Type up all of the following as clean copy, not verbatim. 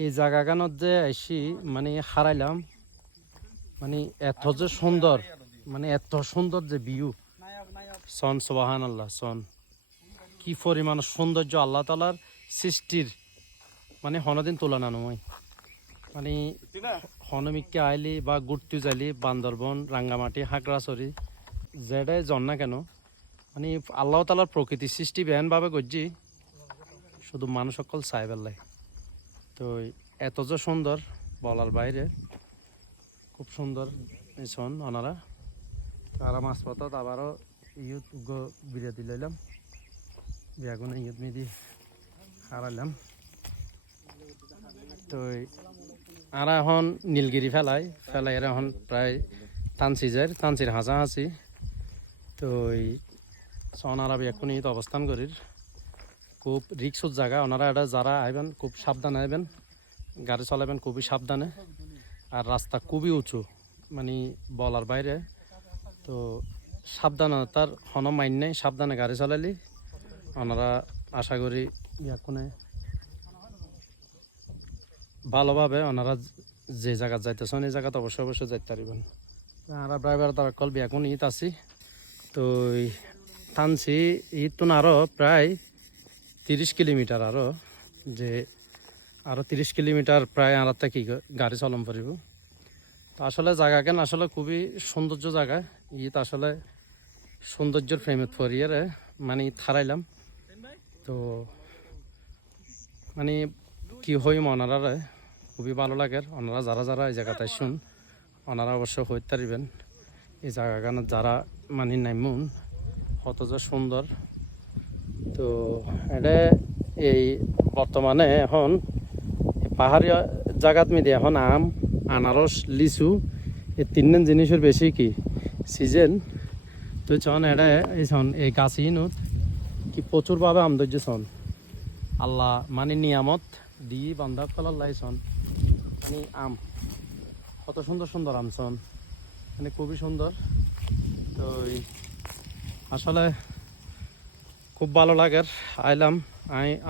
এই জায়গাখানত যে আইসি মানে হারাইলাম, মানে এত যে সুন্দর, মানে এত সুন্দর যে ভিউ, সন সুবহান আল্লাহ, সন কি পরিমাণ সৌন্দর্য আল্লাহ তালার সৃষ্টির, মানে হনদিন তুলনা নয়। মানে হনমিককে আইলি বা ঘুরতে যাইলি বান্দরবন, রাঙ্গামাটি, হাকড়াছড়ি যেটাই জন না কেন, মানে আল্লাহ তালার প্রকৃতি সৃষ্টি বেহানভাবে গজ্জি, শুধু মানুষ সকল চাই পেলাই। তো এত যে সুন্দর বলার বাইরে, খুব সুন্দর শোন ওনারা। তারা মাছ পথত আবারও ইউথ বিরতি লইলাম, বেগুনে ইউথ মিদি হারাইলাম। তো আর এখন নীলগিরি ফেলাই এর এখন প্রায় তানচির হাঁচি। তো ওনারা এখন ইত অবস্থান করির খুব রিক্সর জায়গা। ওনারা এটা যারা আইবেন খুব সাবধানে আইবেন, গাড়ি চালাবেন খুবই সাবধানে। আর রাস্তা খুবই উঁচু, মানে বলার বাইরে। তো সাবধানতার হন মাইন নেই, সাবধানে গাড়ি চালালি ওনারা আশা করি ইয়াকুনে ভালোভাবে ওনারা যে জায়গা যাইতেছেন এই জায়গাতে অবশ্যই যাইতে পারবেন। আমরা ড্রাইভার তারা কল এখন ঈদ আছি। তো টানছি ঈদ তো আরও প্রায় 30 কিলোমিটার, আরও 30 কিলোমিটার প্রায় আর থেকে গাড়ি চলম পারিব। তো আসলে জায়গা কেন আসলে খুবই সৌন্দর্য জায়গা। ঈদ আসলে সৌন্দর্যের প্রেমে পরিয়ে মানে থারাইলাম। তো মানে কি হই ওনারা খুবই ভালো লাগে। ওনারা যারা এই জায়গাতে শুন ওনারা অবশ্য হইতে পারবেন এই জায়গাখানে যারা মানে নাইমুন কত যে সুন্দর। তো এটা এই বর্তমানে এখন পাহাড়ি জায়গাত মিদি এখন আম, আনারস, লিচু এই তিনজন জিনিসের বেশি কি সিজন। তো চন এটা এই গাছি নুত কি প্রচুরভাবে আম ধৈর্য ছন আল্লাহ মানে নিয়ামত দিয়ে বান্ধব কলার লাইছন। মানে আম কত সুন্দর আম ছন, মানে খুবই সুন্দর। তো আসলে খুব ভালো লাগে আইলাম।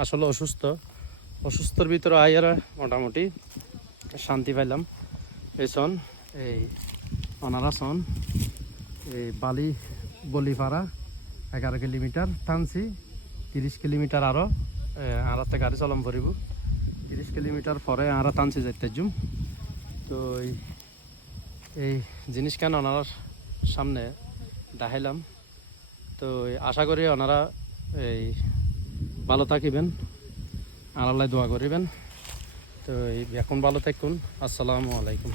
আসলে অসুস্থর ভিতরে আইয়ার মোটামুটি শান্তি পাইলাম। এই সন এই ওনারা সন এই বলিপাড়া 11 কিলোমিটার টানছি, 30 কিলোমিটার আরও আরাতে গাড়ি চলম ভরিব। 30 কিলোমিটার পরে আরা টানছি যাইতে জুম। তো এই জিনিস কেন ওনার সামনে দেখাইলাম। তো আশা করি ওনারা এই ভালো থাকিবেন, আল্লাহ দোয়া করিবেন। তো এখন ভালো থাকুন। আসসালামু আলাইকুম।